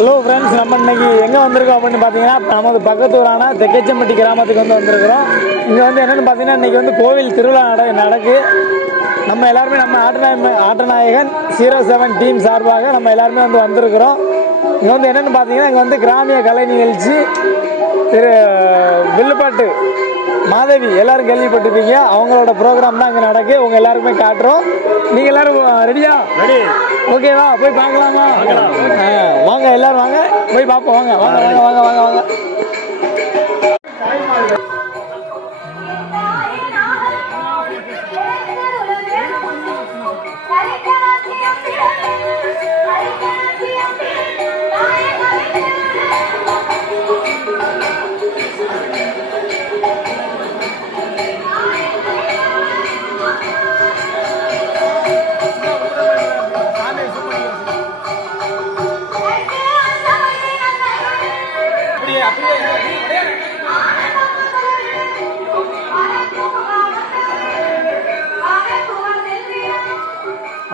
Hello friends, நம்ம இன்னைக்கு எங்கே வந்திருக்கோம் அப்படின்னு பார்த்தீங்கன்னா, நமது பக்கத்தூரான தெக்கச்சம்பட்டி கிராமத்துக்கு வந்திருக்கிறோம். இங்கே என்னென்னு பார்த்தீங்கன்னா, இன்றைக்கி கோவில் திருவிழா நடக்கு. நம்ம எல்லாருமே நம்ம ஆட்டநாயகன் 07 டீம் சார்பாக நம்ம எல்லாருமே வந்திருக்கிறோம். இங்கே என்னென்னு பார்த்தீங்கன்னா, இங்கே கிராமிய கலை நிகழ்ச்சி வில்லுப்பாட்டு மாதவி எல்லாரும் கேள்விப்பட்டிருப்பீங்க. அவங்களோட ப்ரோக்ராம் தான் இங்கே நடக்கு. உங்க எல்லாருக்குமே காட்டுறோம். நீங்கள் எல்லாரும் ரெடியா? ரெடி. ஓகேவா? போய் பார்க்கலாமா? வாங்க எல்லாரும் வாங்க, போய் பார்ப்போம். வாங்க வாங்க வாங்க வாங்க வாங்க வாங்க.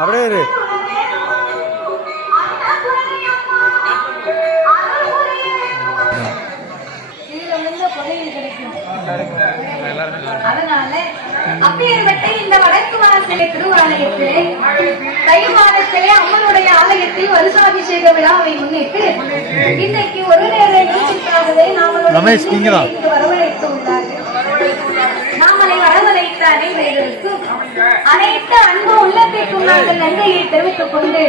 அப்படியே இரு. அதனால அப்பேற்பட்ட இந்த வடக்கு வாசலை திருவாலயத்திலே தை மாதத்திலே அம்மனுடைய ஆலயத்தில் வருஷாபிஷேக விழாவை முன்னிட்டு இன்னைக்கு ஒரு நேர நிகழ்ச்சிக்காகவே நாமளுடைய வரவழைத்து உள்ளார்கள். நாமளை வரவழைத்த அனைவருக்கும் அனைத்து அன்பு உள்ளத்திற்கும் நாங்கள் நன்றியை தெரிவித்துக் கொண்டு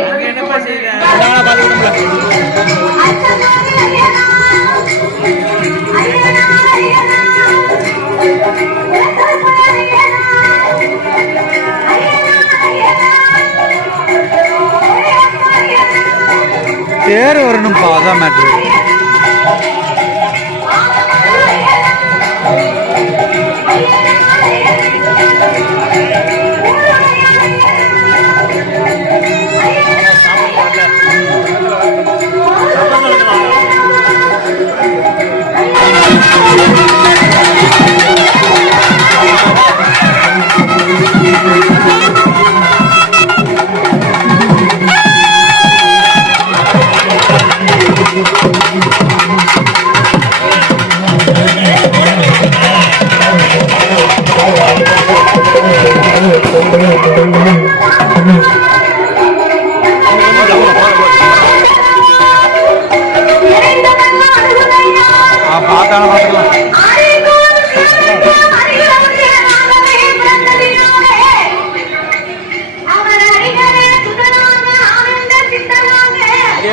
பேர் வரணும்ப்பா, அதான் மேட்ரு.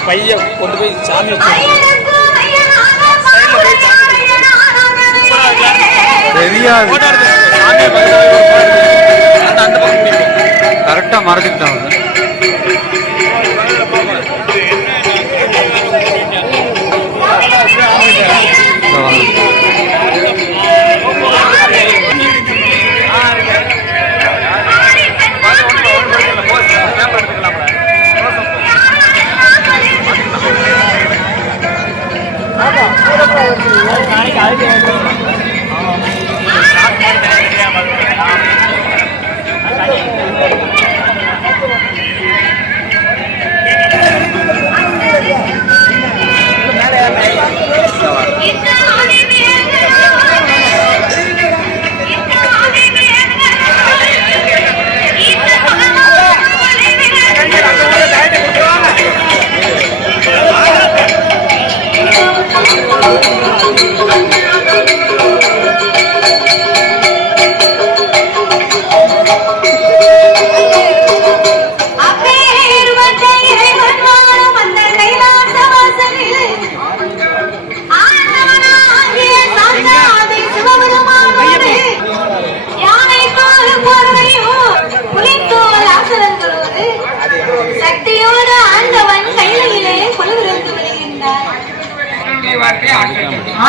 பைய கொண்டு போய் சாமி கரெக்டா மறந்துட்டாங்க.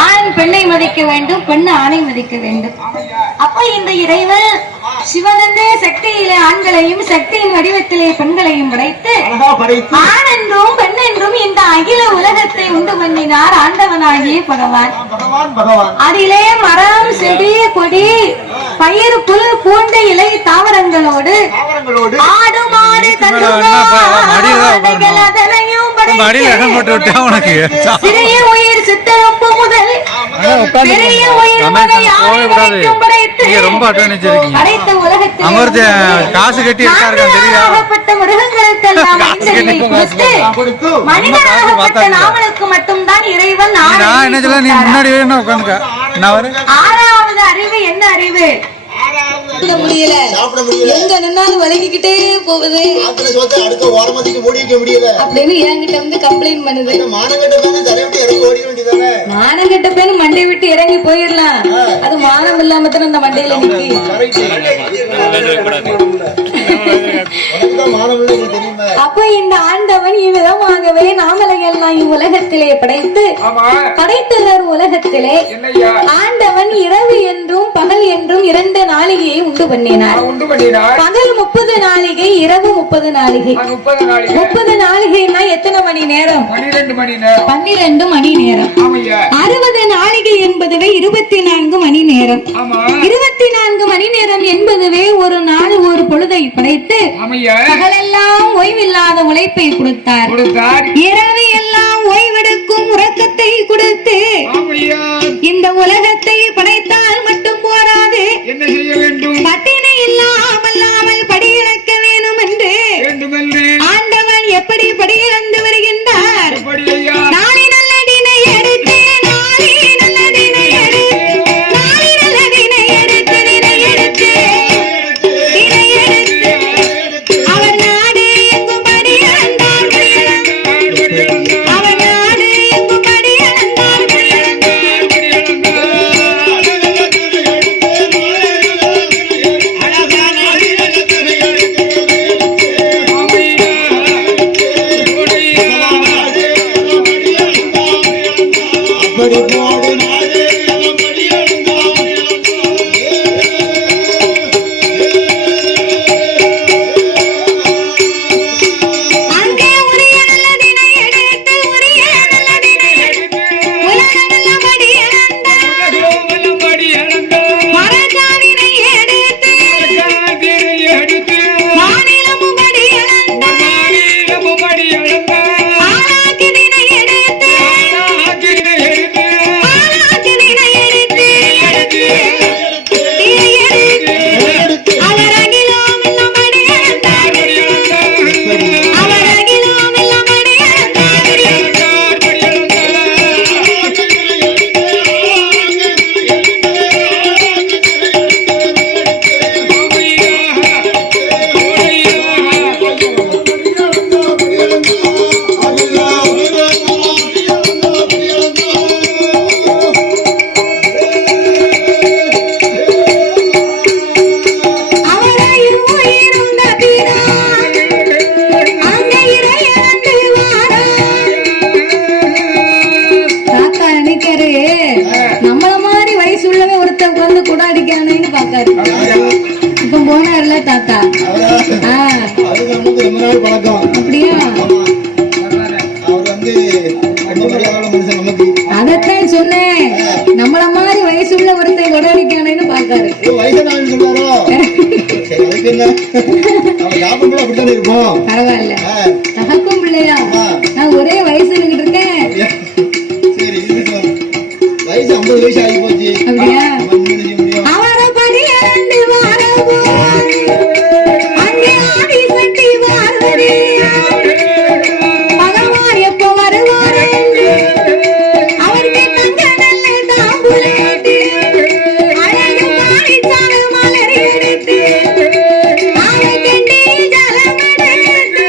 ஆண் பெண்ணை மதிக்க வேண்டும், பெண் ஆணை மதிக்க வேண்டும். அப்ப இந்த இறைவன் சிவனந்தே சக்தியிலே ஆண்களையும் சக்தியின் வடிவத்திலே பெண்களையும் படைத்து ஆண் என்றும் பெண் என்றும் இந்த அகில உலகத்தை உண்டு பண்ணினார் ஆண்டவனாகிய பகவான். அதிலே மரம் செடி கொடி பயிர் புல் பூண்ட இலை தாவரங்களோடு ஆடு மாடு தண்டுகள் அதனையும் மடியில இடம் போட்டு விட்டா உனக்கு சிறிய உயிர் சித்தரப்பு முதல் பெரிய உயிர் வரை யாவரையும் படைத்து ரொம்ப அட்வான்டேஜ் இருக்கீங்க. படைத்த உலகத்தில் அமர்த்த காசு கட்டி இருக்காரு தெரியுதா? ஆகப்பட்ட மிருகங்களுக்கெல்லாம் ஐந்தறிவை கொடுத்து மனிதனாகப்பட்ட நாமளுக்கு மட்டும்தான் இறைவன் நான் என்ன சொல்ல, நீ முன்னாடி வேணும் உட்காந்துக்க. நான் வரேன். ஆறாவது அறிவு என்ன அறிவு? முடியல எங்க நின்னாலும் வலிக்கிட்டே போகுது அப்படின்னு என்கிட்ட வந்து கம்ப்ளைண்ட் பண்ணுது. மானம் கெட்ட பேரு மண்டை விட்டு இறங்கி போயிடலாம், அது மானம் இல்லாம தான் அந்த மண்டையில நிக்கி. அப்ப இந்த ஆண்டவன் இவ்விதமாகவே நாமலை எல்லாம் இவ்வுலகத்திலே படைத்தவர் உலகத்திலே ஆண்டவன் இரவு என்றும் பகல் என்றும் 2 நாளிகையை உண்டு பண்ணினார். பகல் 30 நாளிகை, இரவு 30 நாளிகை. 30 நாளிகைனா எத்தனை மணி நேரம்? 12 மணி நேரம். 60 நாளிகை என்பதுவே 24 மணி நேரம். 24 மணி நேரம் என்பதுவே ஒரு நாள் ஒரு பொழுதை படைத்து பகலெல்லாம் ஓய்வில்லாத உழைப்பை கொடுத்தார். இரவு எல்லாம் ஓய்வெடுக்கும் உறக்கத்தை கொடுத்து இந்த உலகத்தை படைத்தால் மட்டும் போராது, என்ன செய்ய வேண்டும்? பட்டினி இல்லாமல் படியிழக்க வேணும் என்று ஆண்டவன் எப்படி படியிழந்து வருகின்றார்? நாளை நல்லதினை எடுத்து நாளை நல்லதினை எடுத்து நாளை நல்லதினை எடுத்து தினை எடுத்து தினை எடுத்து அவர் நாடு எங்கும் படியிழந்தார் அவர் நாடு எங்கும் படியிழந்தார் அங்கே உரிய நல்லதினை எடுத்து உரிய நல்லதினை உலகமெல்லாம் படியிழந்தார் மரஜாதினை எடுத்து மாநிலமும் படியிழந்தார் ஆளாக்கினை எடுத்து ஆளாக்கினை எடுத்து தினை எடுத்து அவர் அகிலம் எல்லாம் படியிழந்தார் அவர் அகிலம் எல்லாம் அவராயும் உயிருந்த பிதா அங்கே இறையரண்டு வாரார். தாத்தா நினைக்காரு நம்மள மாதிரி வயசு உள்ளவே ஒருத்தர் உட்கார்ந்து கூட அடிக்கானேன்னு பாக்காரு. இப்ப போனார்ல தாத்தா. அப்படியா? அதத்தான் சொன்னேன், நம்மள மாதிரி வயசு உள்ள ஒருத்தர் கூட அடிக்கானேன்னு பாக்காரு. பரவாயில்ல, தகக்கும் பிள்ளையா, நான் ஒரே வயசுன்னு இருக்கேன். அப்படியா? அவரை படியிழந்து வாரவோ அங்கே ஆடி சட்டி வாரதே பகவான் எப்போ வருவார் என்று அவருக்கு தங்க நல்ல தாம்பூலத்து அழகு மாறிச்சான மலர் எடுத்து அவரை கண்டி ஜலம் எடுத்து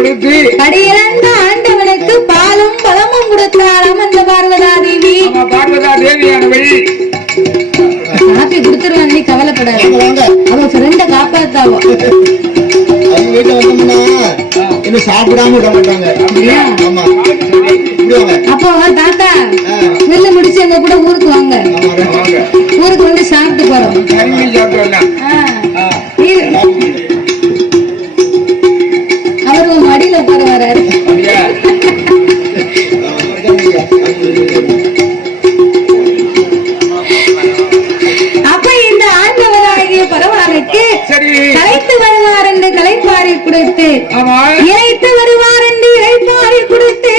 கொடுத்து படியிறந்த ஆண்டவனுக்கு பாலும் பழமும் கொடுத்தாலும் அந்த பார்வதா தேவி பார்வதா தேவியானவள் காப்பி கொடுத்துருவான், நீ கவலைப்படாத. அவ ஃப்ரெண்ட காப்பாத்தாவோ. அவங்க வீட்டுல வந்தோம்னா இன்னும் சாப்பிடாம விட மாட்டாங்க. அப்படியா? ஆமா, இப்படி வாங்க. அப்போ தாத்தா நெல்லு முடிச்சு எங்க கூட ஊருக்கு வாங்க. ஊருக்கு வந்து சாப்பிட்டு போறோம். அவர் உங்க மடியில உட்கார வராரு. அப்ப இந்த ஆண்டவராகிய பரவானுக்கு கலைத்து வருவார் என்று கலைப்பாரி கொடுத்து இறைத்து வருவார் என்று இறைப்பாரி கொடுத்து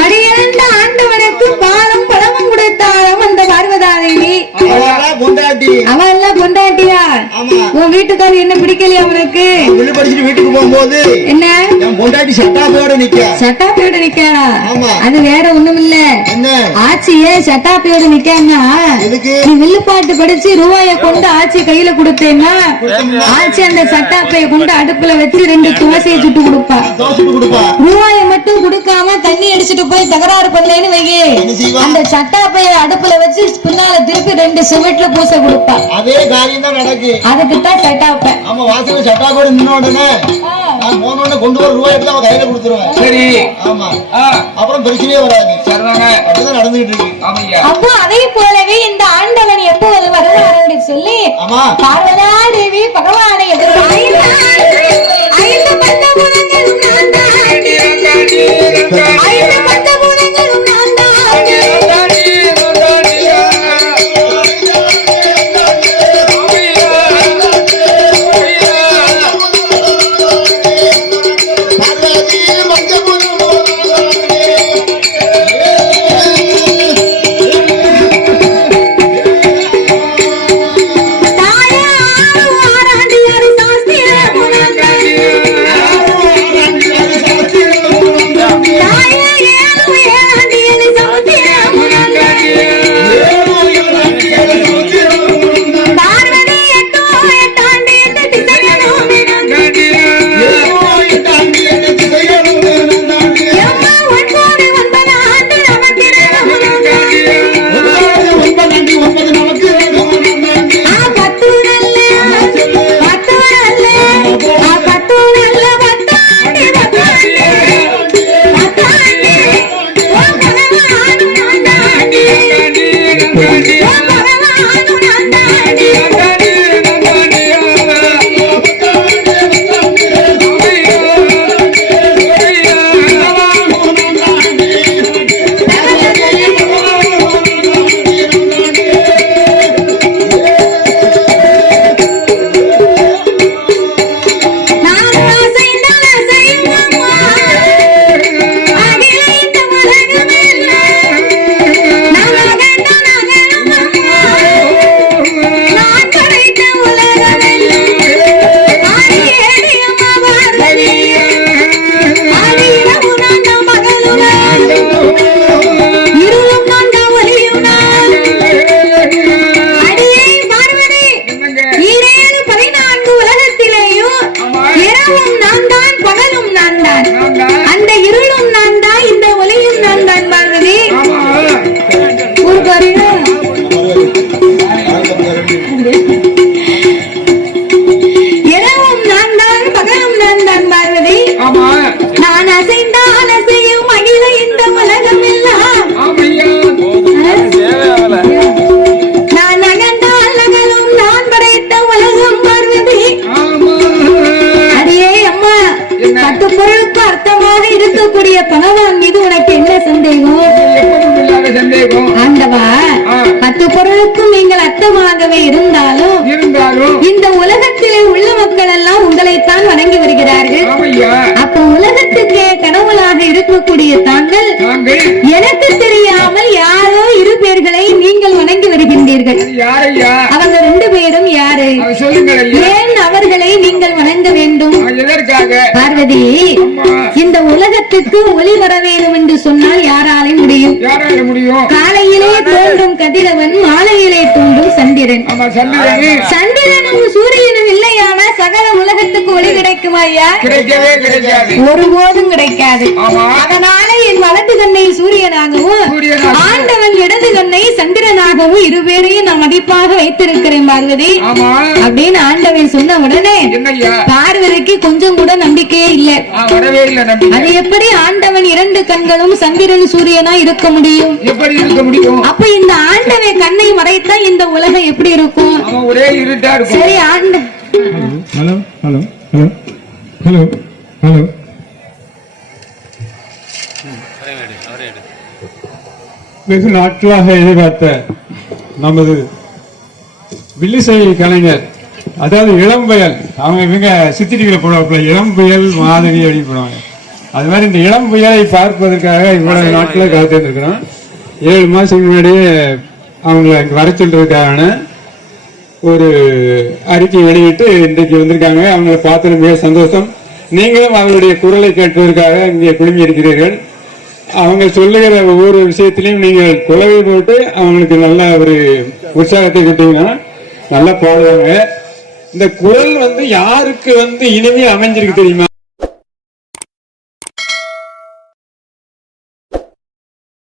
மடியிறந்த ஆண்டவனுக்கு பாலும் பழமும் கொடுத்தாலும் அந்த பார்வதாதேவி அவெல்லாம் பொண்டாட்டியா? உன் வீட்டுக்காரி என்ன பிடிக்கலையா உனக்கு? படிச்சுட்டு வீட்டுக்கு போகும்போது என்ன என் பொண்டாட்டி சட்டாப்பையோட நிக்க சட்டாப்பையோட நிக்காளா? அது வேற ஒண்ணும் இல்ல. ஆட்சியே சட்டாப்பையோட நிக்காம நீ வில்லுப்பாட்டு படிச்சு ரூபாய கொண்டு ஆட்சி கையில கொடுத்தேன்னா ஆட்சி அந்த சட்டாப்பைய கொண்டு அடுப்புல வச்சு 2 தோசையை சுட்டு கொடுப்பா. ரூபாய மட்டும் கொடுக்காம தண்ணி அடிச்சுட்டு போய் தகராறு பண்ணேன்னு வையே, அந்த சட்டாப்பைய அடுப்புல வச்சு பின்னால திருப்பி 2 சிமெண்ட்ல பூச கொடுப்பா. அதே காரியம் தான் நடக்கு. அதுக்குத்தான் சட்டாப்பை. ஆமா, வாசல சட்டாப்போட நின்ன உடனே நான் போனோட கொண்டு வர ரூபாய் எடுத்து அவன் கையில கொடுத்துருவேன். சரி, ஆமா, அப்புறம் பிரச்சனையே வராது. அப்படிதான் நடந்துகிட்டு இருக்கு. அப்போ அதே போலவே இந்த ஆண்டவன் எப்போது வருவார் என்று சொல்லி பார்வதா தேவி பகவானை எதிர்பார்க்கிறார். 5 பத்த குணங்களும் நான் தான், 5 பத்த குணங்களும் நான் தான். பகவான் மீது உனக்கு என்ன சந்தேகம்? ஆண்டவா, 10 பொருளுக்கும் நீங்கள் அர்த்தமாகவே இருந்தாலும் இந்த உலகத்திலே உள்ள மக்கள் எல்லாம் உங்களைத்தான் வணங்கி வருகிறார்கள். அப்ப உலகத்துக்கு கடவுளாக இருக்கக்கூடிய தாங்கள் எனக்கு தெரியாமல் யாரோ 2 பேர்களை நீங்கள் வணங்கி வருகின்றீர்கள். அவங்க 2 பேரும் யாரு? ஏன் அவர்களை நீங்கள் வணங்க வேண்டும்? பார்வதி, இந்த உலகத்துக்கு ஒளி வர வேண்டும் என்று சொன்னால் யாராலே முடியும்? காலையிலே தோன்றும் கதிரவன், மாலையிலே தோன்றும் சந்திரன். சந்திரனும் சூரியனும் இல்லையா கிடைக்காம சகல உலகத்துக்கு ஒளி கிடைக்குமா ஐயா? கிடைக்கவே கிடைக்காது. ஒருபோதும் கிடைக்காது. ஆமா. அதனால என் வலது கண்ணை சூரியனாகவும் ஆண்டவன் இடது கண்ணை சந்திரனாகவும் இருவேரையும் நான் மதிப்பாக வைத்திருக்கிறேன் பார்வதி ஆமா. அப்படின்னு ஆண்டவன் சொன்ன உடனே என்னய்யா? பார்வதிக்கு கொஞ்சம் கூட நம்பிக்கையே இல்லை. வரவே இல்லை நம்பிக்கை. அது எப்படி ஆண்டவன் 2 கண்களும் சந்திரன் சூரியனா இருக்க முடியும்? எப்படி இருக்க முடியும்? அப்ப இந்த ஆண்டவன் கண்ணை மறைத்தா இந்த உலகம் எப்படி இருக்கும்? அவன் ஒரே இருட்டா இருக்கும். சரி ஆண்ட hello hello hello hello hello வெகு நாட்களாக எதிர்பார்த்த நமது வில்லிசை கலைஞர், அதாவது இளம் புயல், இவங்க சித்திரிகளை போடுவாப்புல இளம் புயல் மாதிரி அப்படின்னு போடுவாங்க. அது மாதிரி இந்த இளம் புயலை பார்ப்பதற்காக இவ்வளவு நாட்கள காத்திருக்கிறோம். 7 மாசத்துக்கு முன்னாடியே அவங்களை இங்க வர சொல்றதுக்கான ஒரு அறிக்கை வெளியிட்டு இன்றைக்கு வந்திருக்காங்க. அவங்களை பார்த்து மிக சந்தோஷம். நீங்களும் அவங்களுடைய குரலை கேட்பதற்காக இங்கே குழுமி இருக்கிறீர்கள். அவங்க சொல்லுகிற ஒவ்வொரு விஷயத்திலையும் நீங்கள் குலவை போட்டு அவங்களுக்கு நல்ல ஒரு உற்சாகத்தை கொடுத்தீங்கன்னா நல்லா பாடுவாங்க. இந்த குரல் யாருக்கு இனிமே அமைஞ்சிருக்கு தெரியுமா?